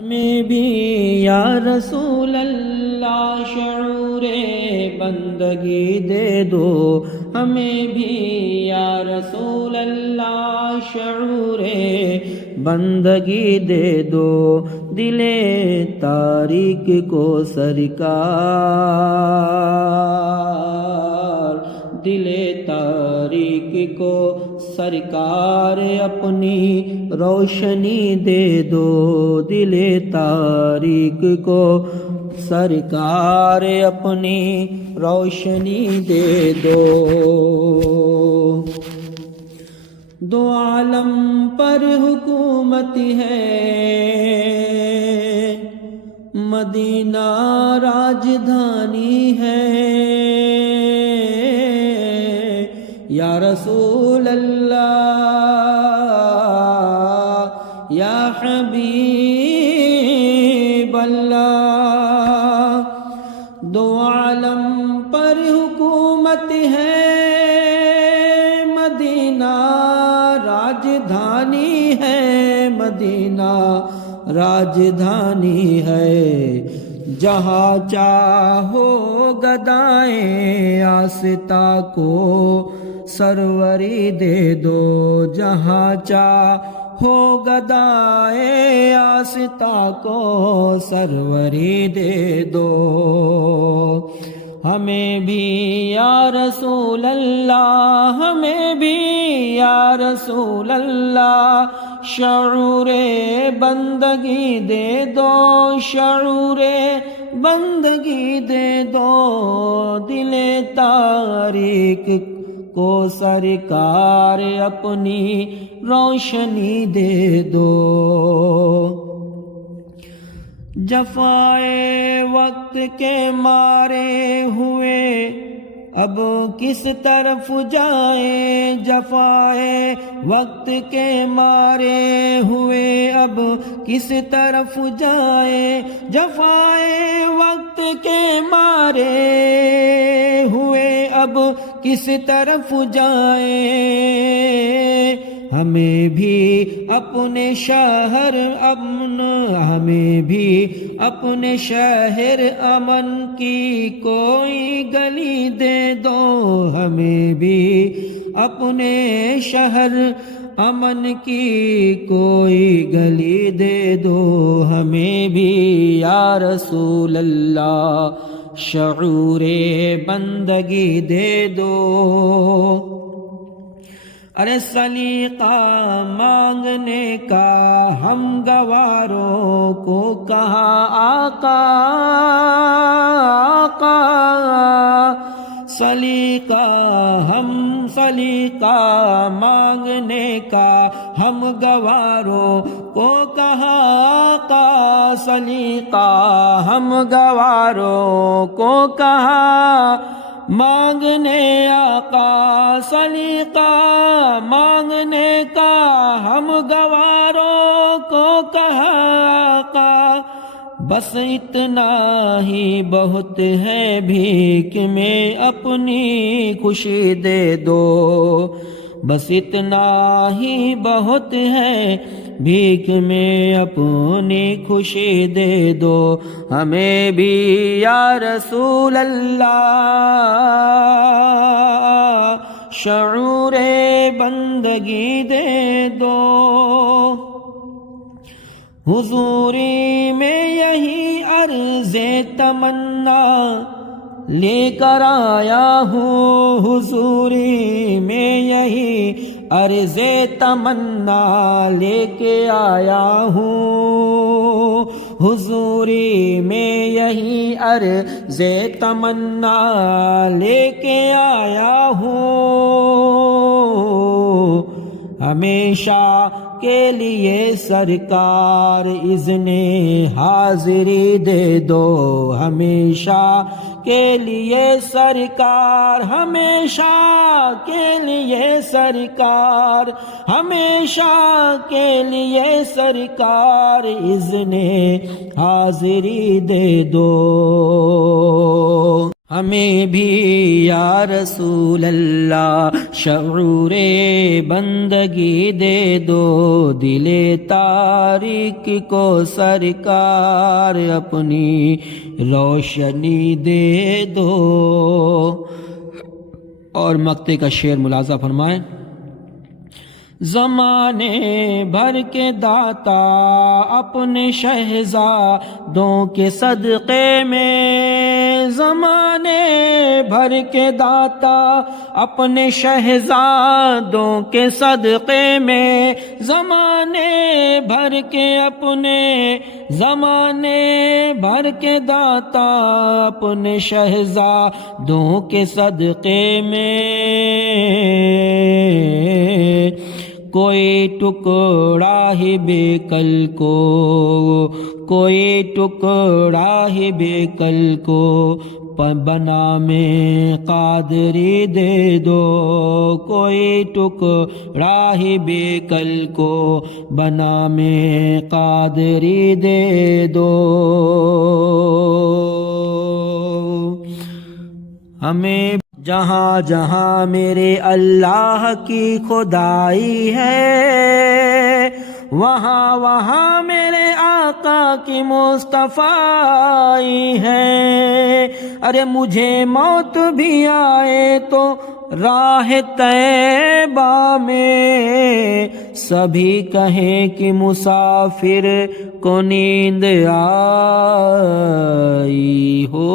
ہمیں بھی یا رسول اللہ شعور بندگی دے دو، ہمیں بھی یا رسول اللہ شعور بندگی دے دو، دل تاریک کو سرکار، دل تاریک کو سرکار اپنی روشنی دے دو، دل تاریک کو سرکار اپنی روشنی دے دو۔ دو عالم پر حکومت ہے، مدینہ راجدھانی ہے، یا رسول اللہ یا حبیب اللہ، دو عالم پر حکومت ہے، مدینہ راجدھانی ہے، مدینہ راجدھانی ہے، جہاں چاہو گدائیں آستا کو سروری دے دو، جہاں چاہو گدائیں آستا کو سروری دے دو، ہمیں بھی یا رسول اللہ، ہمیں بھی یا رسول اللہ شعور بندگی دے دو، شعور بندگی دے دو، دل تاریک کو سرکار اپنی روشنی دے دو۔ جفائے وقت کے مارے ہوئے اب کس طرف جائیں، جفائے وقت کے مارے ہوئے اب کس طرف جائیں، جفائے وقت کے مارے ہوئے اب کس طرف جائیں، ہمیں بھی اپنے شہر امن، ہمیں بھی اپنے شہر امن کی کوئی گلی دے دو، ہمیں بھی اپنے شہر امن کی کوئی گلی دے دو، ہمیں بھی یا رسول اللہ شعور بندگی دے دو۔ ارے سلیقہ مانگنے کا ہم گواروں کو کہاں آقا، آقا سلیقہ مانگنے کا ہم گواروں کو کہاں آقا، سلیقہ ہم گواروں کو کہاں مانگنے آقا، سلیقہ مانگنے کا ہم گواروں کو کہا آقا، بس اتنا ہی بہت ہے، بھیک میں اپنی خوشی دے دو، بس اتنا ہی بہت ہے، بھیک میں اپنی خوشی دے دو، ہمیں بھی یا رسول اللہ شعور بندگی دے دو۔ حضوری میں یہی عرض تمنا لے کر آیا ہوں، حضوری میں یہی عرض تمنا لے کے آیا ہوں، حضوری میں یہی عرض تمنا لے کے آیا ہوں، ہمیشہ کے لیے سرکار اذن حاضری دے دو، ہمیشہ کے لیے سرکار، ہمیشہ کے لیے سرکار، ہمیشہ کے لیے سرکار اذن حاضری دے دو۔ ہمیں بھی یا رسول اللہ شعور بندگی دے دو، دل تاریک کو سرکار اپنی روشنی دے دو۔ اور مقطع کا شعر ملاحظہ فرمائیں۔ زمانے بھر کے داتا اپنے شہزادوں کے صدقے میں، زمانے بھر کے داتا اپنے شہزادوں کے صدقے میں، زمانے بھر کے داتا اپنے شہزادوں کے صدقے میں، کوئی ٹکڑا ہی بے کل کو، کوئی ٹکڑا ہی بے کل کو بنا میں قادری دے دو، کوئی ٹکڑا ہی بے کل کو بنا میں قادری دے دو۔ ہمیں جہاں جہاں میرے اللہ کی خدائی ہے، وہاں وہاں میرے آقا کی مصطفیٰ ہے۔ ارے مجھے موت بھی آئے تو راہ طیبہ میں سبھی کہیں کہ مسافر کو نیند آئی ہو۔